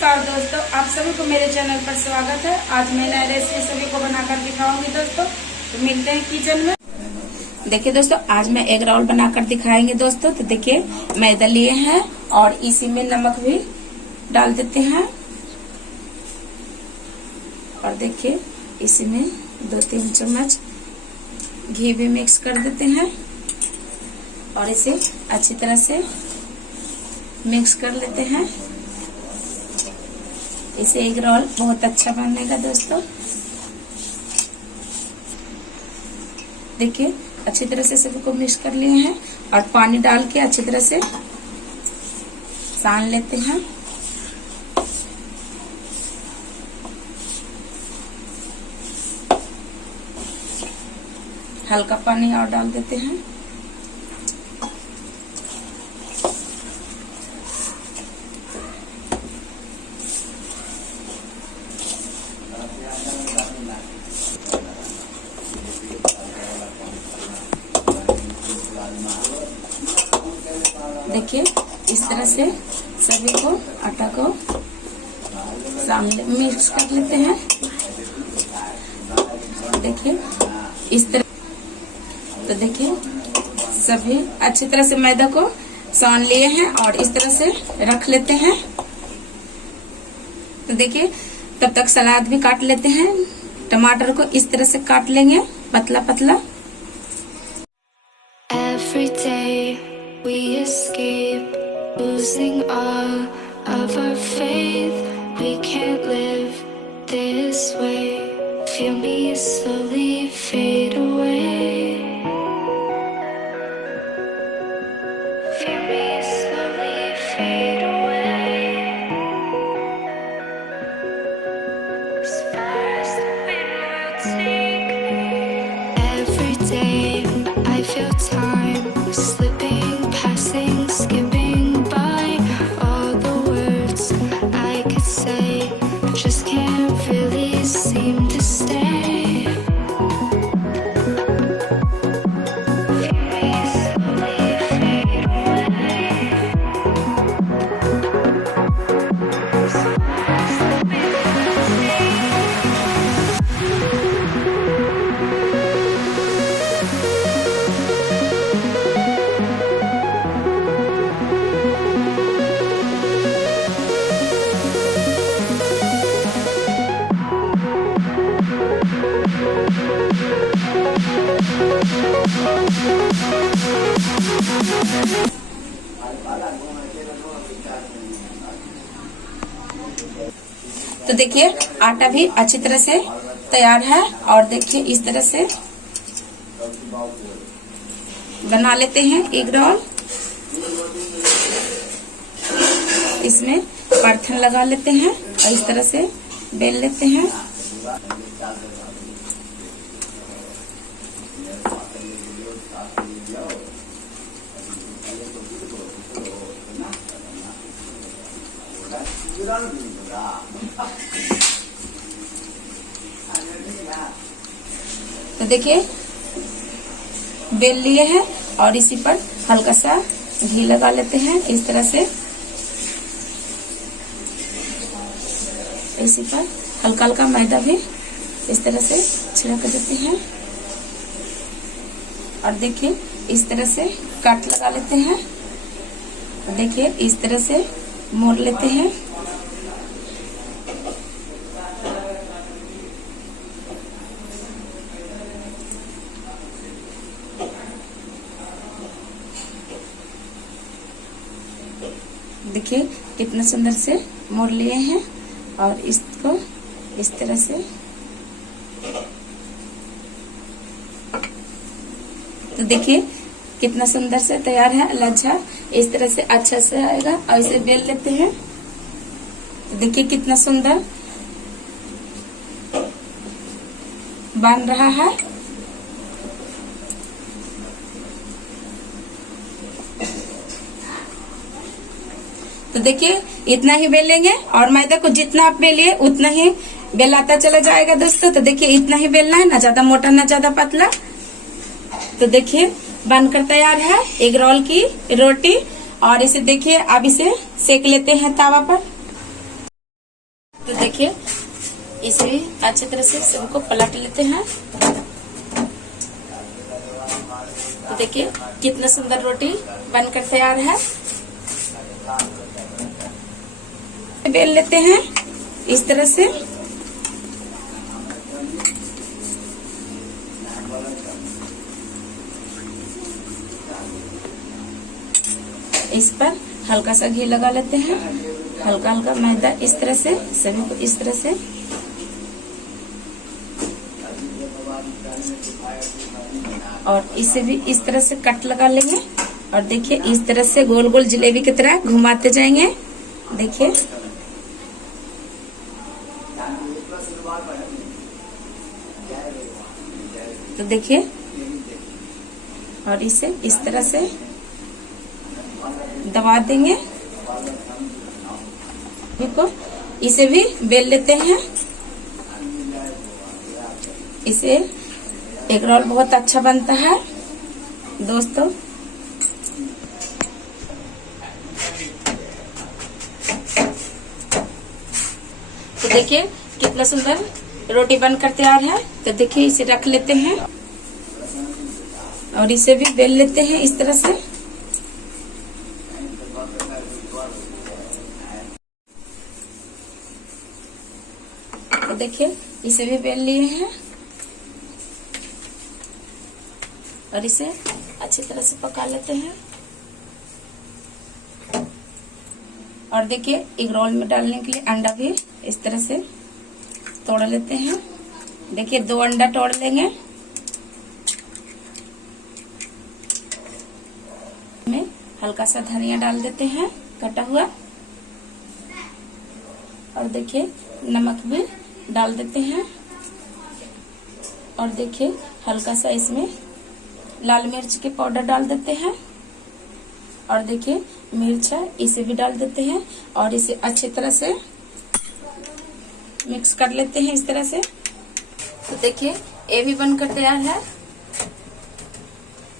नमस्कार दोस्तों, आप सभी को मेरे चैनल पर स्वागत है। आज मैं नई रेसिपी सभी को बनाकर दिखाऊंगी दोस्तों। तो मिलते हैं किचन में। देखिए दोस्तों, आज मैं एग रोल बनाकर दिखाएंगे दोस्तों। तो देखिए, मैदा लिए हैं और इसी में नमक भी डाल देते हैं। और देखिए, इसी में 2-3 चम्मच घी भी मिक्स कर देते हैं और इसे अच्छी तरह से मिक्स कर लेते हैं। इसे एग रोल बहुत अच्छा बनेगा दोस्तों। देखिए, अच्छी तरह से सभी को मिक्स कर लिए हैं और पानी डाल के अच्छी तरह से सान लेते हैं। हल्का पानी और डाल देते हैं। देखिए, इस तरह से सभी को आटा को सामने मिक्स कर लेते हैं। देखिए, इस तरह। तो देखिए, सभी अच्छी तरह से मैदा को सान लिए हैं और इस तरह से रख लेते हैं। तो देखिए, तब तक सलाद भी काट लेते हैं। टमाटर को इस तरह से काट लेंगे पतला पतला। Every day we escape, losing all of our faith. We can't live this way. Feel me slowly fade away. Feel me slowly fade away. As far as the wind will take me. Every day I feel time slipping, passing, skipping by. All the words I could say just can't really seem to stay. Feel me slowly fade away. As far as the wind will take me. तो देखिए, आटा भी अच्छी तरह से तैयार है और देखिए, इस तरह से बना लेते हैं एग रोल। इसमें परथन लगा लेते हैं और इस तरह से बेल लेते हैं। तो देखिए, बेल लिए हैं और इसी पर हल्का सा घी लगा लेते हैं। इस तरह से इसी पर हल्का हल्का मैदा भी इस तरह से छिड़क देते हैं और देखिए, इस तरह से काट लगा लेते हैं। देखिए, इस तरह से मोड़ लेते हैं। देखिए, कितना सुंदर से मोड़ लिए हैं और इसको इस तरह से। तो देखिए, कितना सुंदर से तैयार है लच्छा। इस तरह से अच्छा से आएगा और इसे बेल लेते हैं। तो देखिए, कितना सुंदर बन रहा है। तो देखिए, इतना ही बेलेंगे और मैदा को जितना आप बेलिए उतना ही बेलाता चला जाएगा दोस्तों। तो देखिए, इतना ही बेलना है, ना ज्यादा मोटा ना ज्यादा पतला। तो देखिए, बनकर तैयार है एग रोल की रोटी। और इसे देखिए, अब इसे सेक लेते हैं तवा पर। तो देखिए इसे भी अच्छी तरह से सबको पलट लेते हैं। तो देखिए कितना सुंदर रोटी बनकर तैयार है। बेल लेते हैं इस तरह से। इस पर हल्का सा घी लगा लेते हैं, हल्का हल्का मैदा इस तरह से सभी को इस तरह से। और इसे भी इस तरह से कट लगा लेंगे और देखिए इस तरह से गोल गोल जलेबी की तरह घुमाते जाएंगे। देखिए तो देखिए और इसे इस तरह से दबा देंगे। देखो इसे भी बेल लेते हैं। इसे एग रोल बहुत अच्छा बनता है दोस्तों। तो देखिए कितना सुंदर रोटी बनकर तैयार है। तो देखिए इसे रख लेते हैं और इसे भी बेल लेते हैं इस तरह से। तो देखिए इसे भी बेल लिए हैं और इसे अच्छी तरह से पका लेते हैं। और देखिए एग रोल में डालने के लिए अंडा भी इस तरह से तोड़ लेते हैं। देखिए 2 अंडा तोड़ लेंगे। में हल्का सा धनिया डाल देते हैं कटा हुआ। और देखिए नमक भी डाल देते हैं। और देखिए हल्का सा इसमें लाल मिर्च के पाउडर डाल देते हैं। और देखिए मिर्च है इसे भी डाल देते हैं और इसे अच्छी तरह से मिक्स कर लेते हैं इस तरह से। तो देखिए ये भी बनकर तैयार है।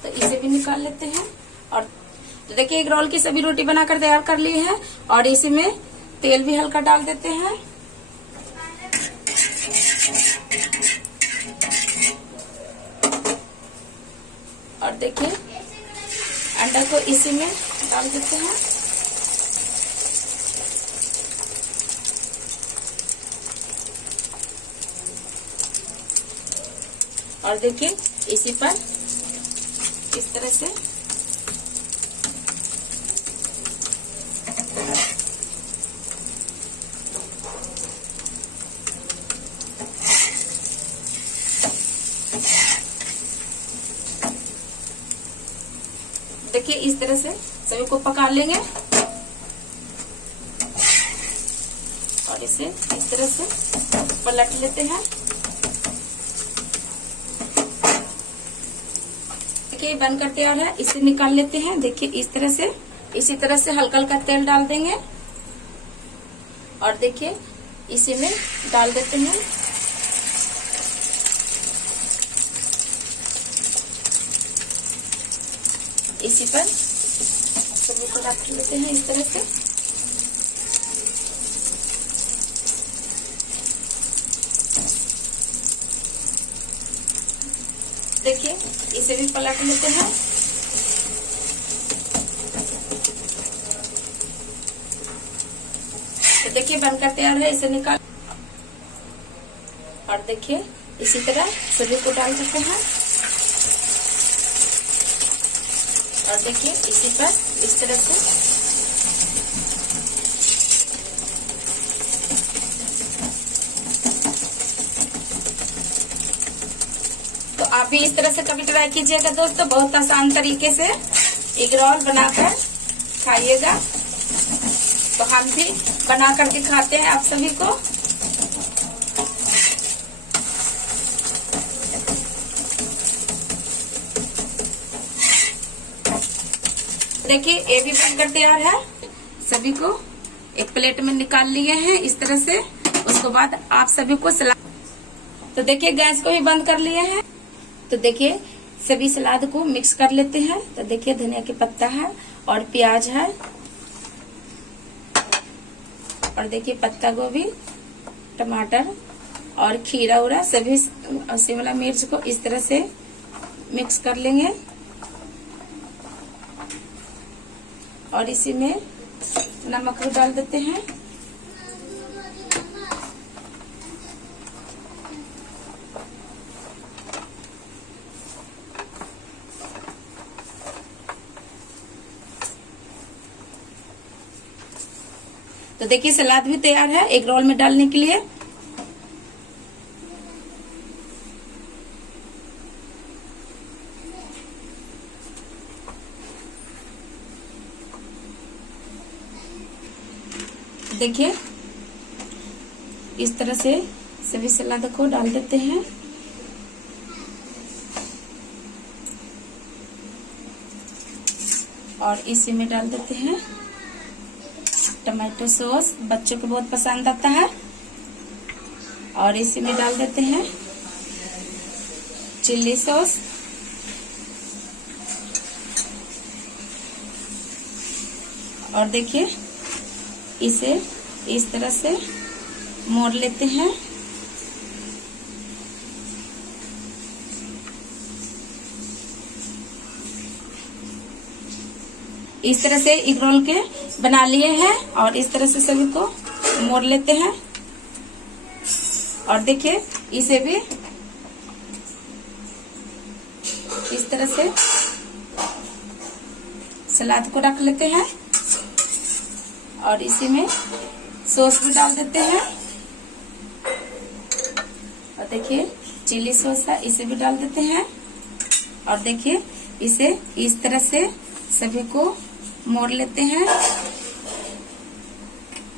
तो इसे भी निकाल लेते हैं। और तो देखिए एक रोल की सभी रोटी बनाकर तैयार कर ली है और इसी में तेल भी हल्का डाल देते हैं। और देखिए अंडा को इसी में डाल देते हैं। और देखिए इसी पर इस तरह से देखिए इस तरह से सभी को पका लेंगे। और इसे इस तरह से पलट लेते हैं। देखिए बनकर तैयार है। इसे निकाल लेते हैं। देखिए इस तरह से इसी तरह से हल्का हल्का तेल डाल देंगे और देखिए इसी में डाल देते हैं। इसी पर सभी को रख लेते हैं इस तरह से। देखिए इसे भी पलट लेते हैं। तो देखिए बनकर तैयार है। इसे निकाल और देखिए इसी तरह सभी को डाल देते हैं। और देखिए इसी पर इस तरह से तो आप भी इस तरह से कभी ट्राई कीजिएगा दोस्तों। बहुत आसान तरीके से एग रोल बनाकर खाइएगा। तो हम भी बना करके खाते हैं आप सभी को। देखिए ये भी बनकर तैयार है। सभी को एक प्लेट में निकाल लिए हैं इस तरह से। उसके बाद आप सभी को सलाद, तो देखिए गैस को भी बंद कर लिए हैं। तो देखिए सभी सलाद को मिक्स कर लेते हैं। तो देखिए धनिया के पत्ता है और प्याज है और देखिए पत्ता गोभी टमाटर और खीरा उरा सभी शिमला मिर्च को इस तरह से मिक्स कर लेंगे और इसी में नमक भी डाल देते हैं। तो देखिए सलाद भी तैयार है एक रोल में डालने के लिए। देखिए इस तरह से सभी सलाद को डाल देते हैं और इसी में डाल देते हैं टमाटो सॉस, बच्चों को बहुत पसंद आता है। और इसी में डाल देते हैं चिल्ली सॉस और देखिए इसे इस तरह से मोड़ लेते हैं। इस तरह से एग रोल के बना लिए हैं और इस तरह से सभी को मोड़ लेते हैं और देखिए इसे भी इस तरह से सलाद को रख लेते हैं और इसी में सॉस भी डाल देते हैं और देखिए चिली सॉस है इसे भी डाल देते हैं और देखिए इसे इस तरह से सभी को मोड़ लेते हैं।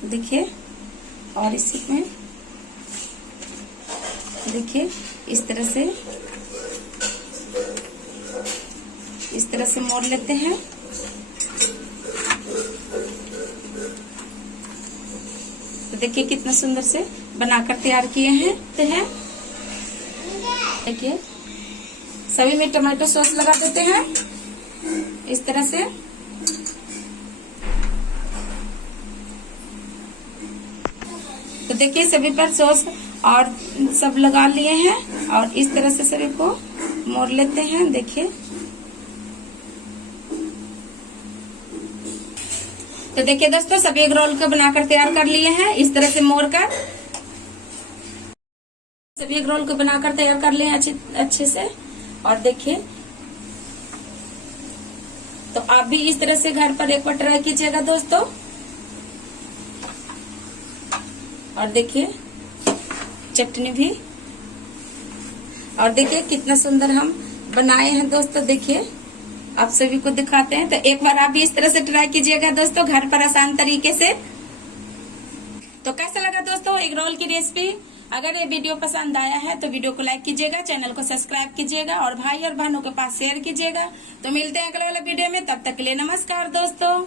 देखिए और इसी में देखिए इस तरह से मोड़ लेते हैं। तो देखिए कितना सुंदर से बनाकर तैयार किए हैं। देखिए सभी में टमाटो सॉस लगा देते हैं इस तरह से। तो देखिए सभी पर सॉस और सब लगा लिए हैं और इस तरह से सभी को मोड़ लेते हैं। देखिए तो देखिए दोस्तों सभी एग रोल को बनाकर तैयार कर लिए हैं इस तरह से मोड़कर। सभी एग रोल को बनाकर तैयार कर लिए हैं अच्छे से और देखिए तो आप भी इस तरह से घर पर एक बार ट्राई कीजिएगा दोस्तों। और देखिए चटनी भी और देखिए कितना सुंदर हम बनाए हैं दोस्तों। देखिए आप सभी को दिखाते हैं तो एक बार आप भी इस तरह से ट्राई कीजिएगा दोस्तों घर पर आसान तरीके से। तो कैसा लगा दोस्तों एग रोल की रेसिपी? अगर ये वीडियो पसंद आया है तो वीडियो को लाइक कीजिएगा, चैनल को सब्सक्राइब कीजिएगा और भाई और बहनों के पास शेयर कीजिएगा। तो मिलते हैं अगले वाले वीडियो में, तब तक के लिए नमस्कार दोस्तों।